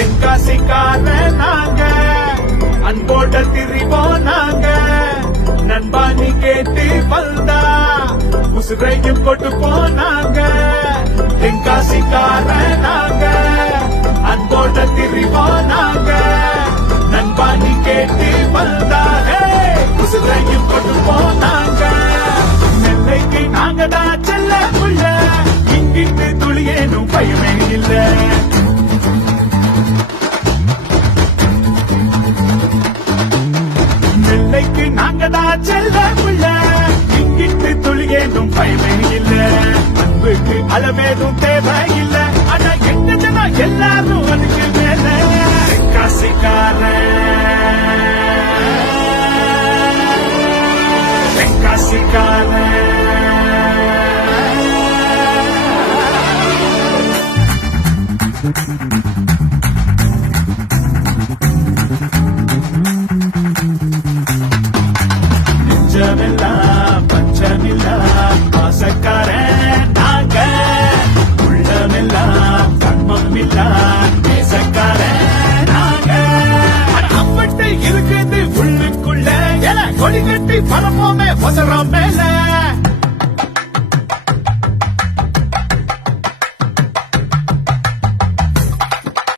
தென்காசிக்கார நாங்க அன்போட திரிவோம் நாங்க நண்பா நீ கேட்டு வந்தா உசுரையும் கொண்டு போனாங்க தென்காசிக்கார நாங்க அன்போட திரிவோம் நாங்க நண்பா நீ கேட்டு வந்தா உசுரையும் கொண்டு போனாங்க நெல்லைக்கு நாங்க தான் செல்ல புள்ள இங்கிட்டு துளியேனும் பயமே இல்லை நெல்லைக்கு நாங்க தான் செல்ல புள்ள இங்கிட்டு துளியேனும் பயமே இல்ல அன்புக்கு அளவேதும் தேவையில்ல ஆனா எங்க ஜனா எல்லாரும் அதுக்கு மேல பஞ்சமெல்லாம் பாசக்காரன் நாங்க உள்ளமெல்லாம் கண்மம் இல்லா நேசக்காரன் நாங்க அப்பட்டு இருக்குது உள்ளுக்குள்ள கொடி கட்டி பரப்போமே ஒசரம் மேல